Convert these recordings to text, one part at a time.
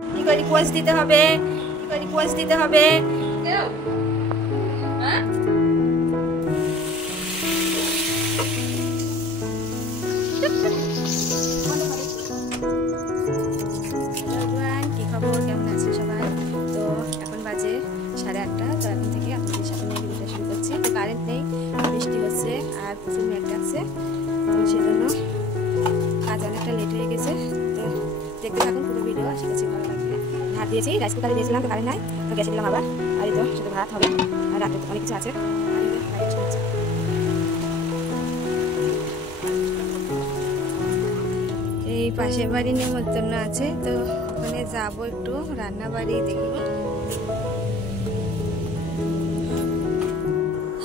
কি করে রিকোয়েস্ট দিতে হবে, কি করে রিকোয়েস্ট দিতে হবে। হ্যাঁ কি খবর, কেমন আছে সবাই? তো এখন বাজে 8:30। তো এখন থেকে আপনাদের সাথে নিয়ে ভিডিওটা শুরু করছি। তো কারেন্ট নেই, বৃষ্টি হচ্ছে আর প্রচুর মেঘ ডাকছে, তো সেজন্য কাজ অনেকটা লেট হয়ে গেছে। তো দেখতে থাকুন পুরো ভিডিও, আশা করছি ভালো লাগবে। ভাত দিয়েছি, রাইস কুকারে দিয়েছিলাম, তো কারেন্ট নাই, তো গ্যাসে দিলাম আবার। আর এই তো শুধু ভাত হবে, আর রাতে অনেক কিছু আছে। এই পাশের বাড়ি নিমন্ত্রণ আছে, তো ওখানে যাবো, একটু রান্না বাড়ি দেখব।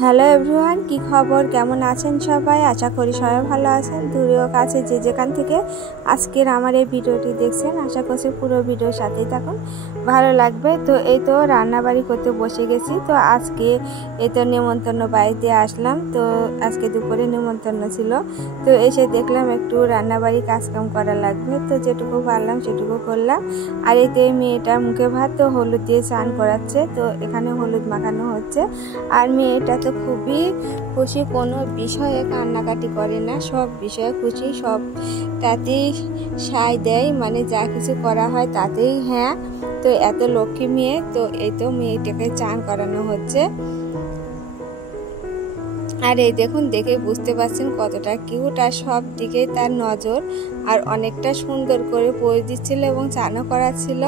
হ্যালো এভরিওয়ান, কি খবর, কেমন আছেন সবাই? আশা করি সবাই ভালো আছেন, দূরেও কাছে যে যেখান থেকে আজকের আমার এই ভিডিওটি দেখছেন। আশা করছি পুরো ভিডিওর সাথেই থাকুন, ভালো লাগবে। তো এই তো রান্নাবাড়ি করতে বসে গেছি। তো আজকে এই তো নিমন্ত্রণ বাড়িতে আসলাম, তো আজকে দুপুরে নিমন্ত্রণ ছিল। তো এসে দেখলাম একটু রান্নাবাড়ি কাজকাম করা লাগবে, তো যেটুকু পারলাম সেটুকু করলাম। আর এই তো এই মেয়েটার মুখে ভাত, তো হলুদ দিয়ে স্নান করাচ্ছে, তো এখানে হলুদ মাখানো হচ্ছে। আর মেয়েটা তো খুবই খুশি, কোনো বিষয়ে কান্নাকাটি করে না, সব বিষয়ে খুশি, সবটাতেই সায় দেয়, মানে যা কিছু করা হয় তাতেই হ্যাঁ। তো এত লক্ষ্মী মেয়ে। তো এই তো মেয়েটাকে চান করানো হচ্ছে। আর এই দেখুন, দেখে বুঝতে পারছেন কতটা কিউট, আর সব দিকে তার নজর, আর অনেকটা সুন্দর করে পোজ দিচ্ছিল এবং চানও করাচ্ছিল।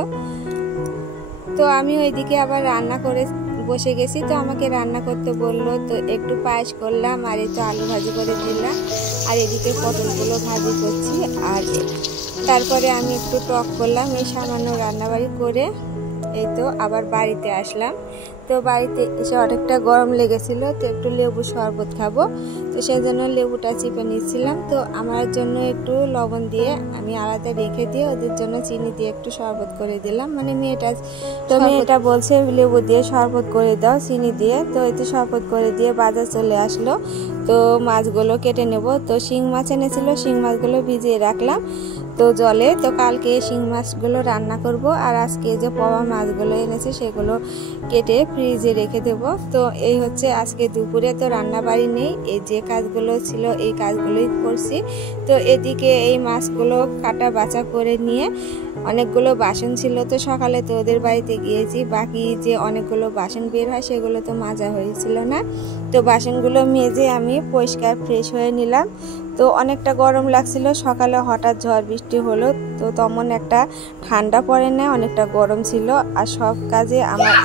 তো আমি ওইদিকে আবার রান্না করে বসে গেছি, তো আমাকে রান্না করতে বললো, তো একটু পায়েস করলাম, আর এই তো আলু ভাজি করে দিলাম, আর এদিকে পটলগুলো ভাজি করছি। আর তারপরে আমি একটু টক করলাম, এই সামান্য রান্নাবাড়ি করে এই তো আবার বাড়িতে আসলাম। তো বাড়িতে এসে অনেকটা গরম লেগেছিল, তো একটু লেবু শরবত খাবো, তো সেই জন্য লেবুটা চিপে নিচ্ছিলাম। তো আমার জন্য একটু লবণ দিয়ে আমি আলাদা রেখে দিয়ে ওদের জন্য চিনি দিয়ে একটু শরবত করে দিলাম। মানে মেয়েটা বলছে লেবু দিয়ে শরবত করে দাও চিনি দিয়ে। তো এই তো শরবত করে দিয়ে বাজার চলে আসলো। তো মাছগুলো কেটে নেব। তো শিং মাছ এনেছিল, শিং মাছগুলো ভিজিয়ে রাখলাম তো জলে। তো কালকে শিং মাছগুলো রান্না করব, আর আজকে যে পোয়া মাছগুলো এনেছে সেগুলো কেটে ফ্রিজে রেখে দেব। তো এই হচ্ছে আজকে দুপুরে। তো রান্না বাড়ি নেই, এই যে কাজগুলো ছিল এই কাজগুলোই করছি। তো এদিকে এই মাছগুলো কাটা বাছা করে নিয়ে অনেকগুলো বাসন ছিল, তো সকালে তো ওদের বাড়িতে গিয়েছি, বাকি যে অনেকগুলো বাসন বের হয় সেগুলো তো মাজা হয়েছিল না। তো বাসনগুলো মেজে আমি পরিষ্কার ফ্রেশ হয়ে নিলাম। তো অনেকটা গরম লাগছিল, সকালে হঠাৎ ঝড় বৃষ্টি হলো, তো তেমন একটা ঠান্ডা পড়ে না, অনেকটা গরম ছিল। আর সব কাজে আমার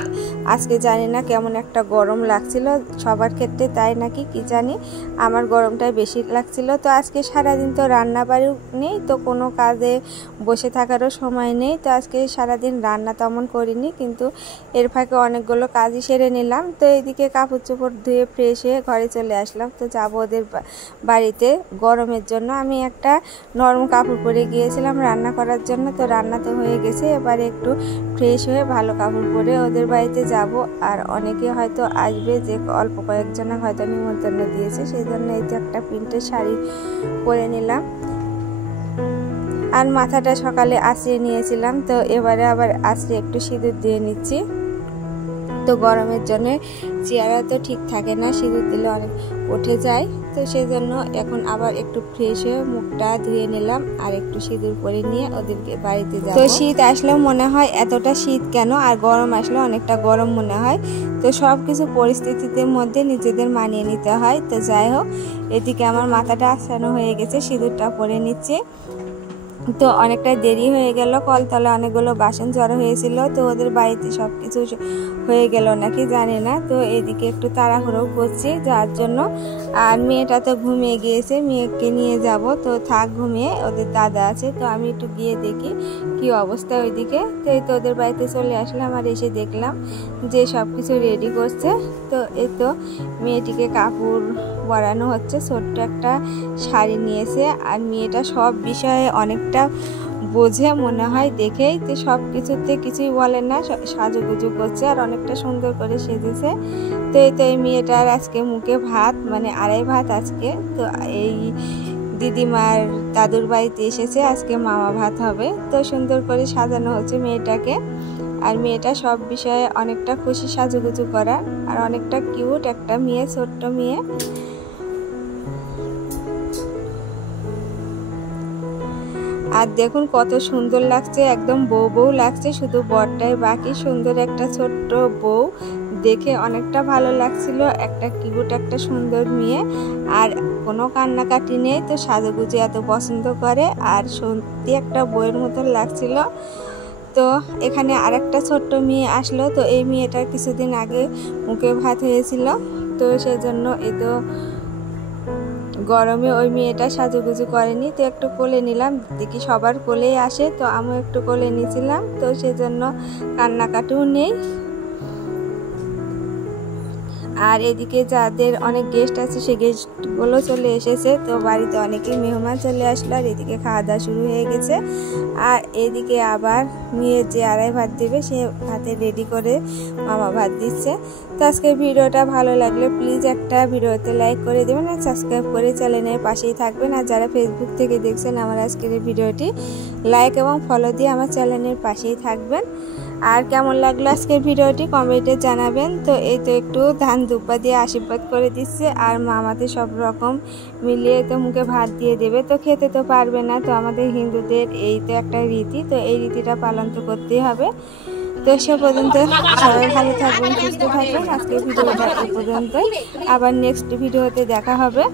আজকে জানি না কেমন একটা গরম লাগছিল, সবার ক্ষেত্রে তাই নাকি কি জানি, আমার গরমটাই বেশি লাগছিল। তো আজকে সারাদিন তো রান্না বাড়িও নেই, তো কোনো কাজে বসে থাকারও সময় নেই। তো আজকে সারাদিন রান্না তেমন করিনি, কিন্তু এর ফাঁকে অনেকগুলো কাজই সেরে নিলাম। তো এদিকে কাপড় চোপড় ধুয়ে ফ্রেশ হয়ে ঘরে চলে আসলাম। তো যাবো ওদের বাড়িতে। গরমের জন্য আমি একটা নরম কাপড় পরে গিয়েছিলাম রান্না করার জন্য, তো রান্না তো হয়ে গেছে, এবারে একটু ফ্রেশ হয়ে ভালো কাপড় পরে ওদের বাড়িতে যাব। আর অনেকে হয়তো আসবে, যে অল্প কয়েকজনের হয়তো নিমন্ত্রণ দিয়েছে, সেই জন্য এই যে একটা প্রিন্টের শাড়ি পরে নিলাম। আর মাথাটা সকালে আঁচড়ে নিয়েছিলাম, তো এবারে আবার আঁচড়ে একটু সিঁদুর দিয়ে নিচ্ছি। তো গরমের জন্য চেহারা তো ঠিক থাকে না, সিঁদুর দিলে অনেক উঠে যায়। তো সেই জন্য এখন আবার একটু ফ্রেশ হয়ে মুখটা ধুয়ে নিলাম, আর একটু সিঁদুর পরে নিয়ে ওদেরকে বাড়িতে যাব। তো শীত আসলেও মনে হয় এতটা শীত কেন, আর গরম আসলে অনেকটা গরম মনে হয়। তো সব কিছু পরিস্থিতির মধ্যে নিজেদের মানিয়ে নিতে হয়। তো যাই হোক, এদিকে আমার মাথাটা আঁচড়ানো হয়ে গেছে, সিঁদুরটা পরে নিচ্ছে। তো অনেকটা দেরি হয়ে গেল, কলতলে অনেকগুলো বাসন জড়ো হয়েছিল, তো ওদের বাড়িতে সব কিছু হয়ে গেল নাকি জানি না। তো এদিকে একটু তাড়াহুড়ো করছি যার জন্য। আর মেয়েটা তো ঘুমিয়ে গিয়েছে, মেয়েকে নিয়ে যাব, তো থাক ঘুমিয়ে, ওদের দাদা আছে, তো আমি একটু গিয়ে দেখি কি অবস্থা ওইদিকে। তো এই তো ওদের বাড়িতে চলে আসলাম, আর এসে দেখলাম যে সব কিছু রেডি করছে। তো এই তো মেয়েটিকে কাপড় পরানো হচ্ছে, ছোট্ট একটা শাড়ি নিয়েছে, আর মেয়েটা সব বিষয়ে অনেকটা বোঝে মনে হয় দেখেই। তো সব কিছুতে কিছুই বলে না, সাজুগুজু করছে, আর অনেকটা সুন্দর করে সেজেছে। তো এই মেয়েটার আজকে মুখে ভাত, মানে আড়াই ভাত আজকে। তো এই দিদিমার দাদুর বাড়িতে এসেছে, আজকে মামা ভাত হবে। তো সুন্দর করে সাজানো হচ্ছে মেয়েটাকে, আর মেয়েটা সব বিষয়ে অনেকটা খুশি সাজুগুজু করা, আর অনেকটা কিউট একটা মেয়ে, ছোট্ট মেয়ে। আর দেখুন কত সুন্দর লাগছে, একদম বউ বউ লাগছে, শুধু বরটাই বাকি। সুন্দর একটা ছোট্ট বউ, দেখে অনেকটা ভালো লাগছিল, একটা কিউট একটা সুন্দর মেয়ে, আর কোনো কান্নাকাটি নেই। তো সাজুগুজু এত পছন্দ করে, আর সত্যি একটা বউয়ের মতন লাগছিল। তো এখানে আরেকটা ছোট্ট মেয়ে আসলো। তো এই মেয়েটার কিছুদিন আগে মুখে ভাত হয়েছিল, তো সেই জন্য এই তো গরমে ওই মেয়েটা সাজুগুজু করেনি। তো একটু কোলে নিলাম, দেখি সবার কোলেই আসে, তো আমি একটু কোলে নিয়েছিলাম। তো সেজন্য কান্নাকাটিও নেই। আর এদিকে যাদের অনেক গেস্ট আছে, সেই গেস্টগুলো চলে এসেছে। তো বাড়িতে অনেকেই মেহমান চলে আসলো, আর এদিকে খাওয়া দাওয়া শুরু হয়ে গেছে। আর এদিকে আবার মেয়ে যে আড়াই ভাত দেবে, সে ভাতে রেডি করে মামা ভাত দিচ্ছে। তো আজকের ভিডিওটা ভালো লাগলে প্লিজ একটা ভিডিওতে লাইক করে দেবেন, আর সাবস্ক্রাইব করে চ্যানেলের পাশেই থাকবেন। আর যারা ফেসবুক থেকে দেখছেন আমার আজকের এই ভিডিওটি, লাইক এবং ফলো দিয়ে আমার চ্যানেলের পাশেই থাকবেন। আর কেমন লাগলো আজকের ভিডিওটি কমেন্টে জানাবেন। তো এই তো একটু ধান দুব্বা দিয়ে আশীর্বাদ করে দিচ্ছে, আর মামাতে সব রকম মিলিয়ে তো মুখে ভাত দিয়ে দেবে। তো খেতে তো পারবে না, তো আমাদের হিন্দুদের এই তো একটা রীতি, তো এই রীতিটা পালন তো করতেই হবে। তো সে পর্যন্ত সবাই ভালো থাকবেন, সুস্থ থাকবেন। আজকের ভিডিওটা এই পর্যন্তই, আবার নেক্সট ভিডিওতে দেখা হবে।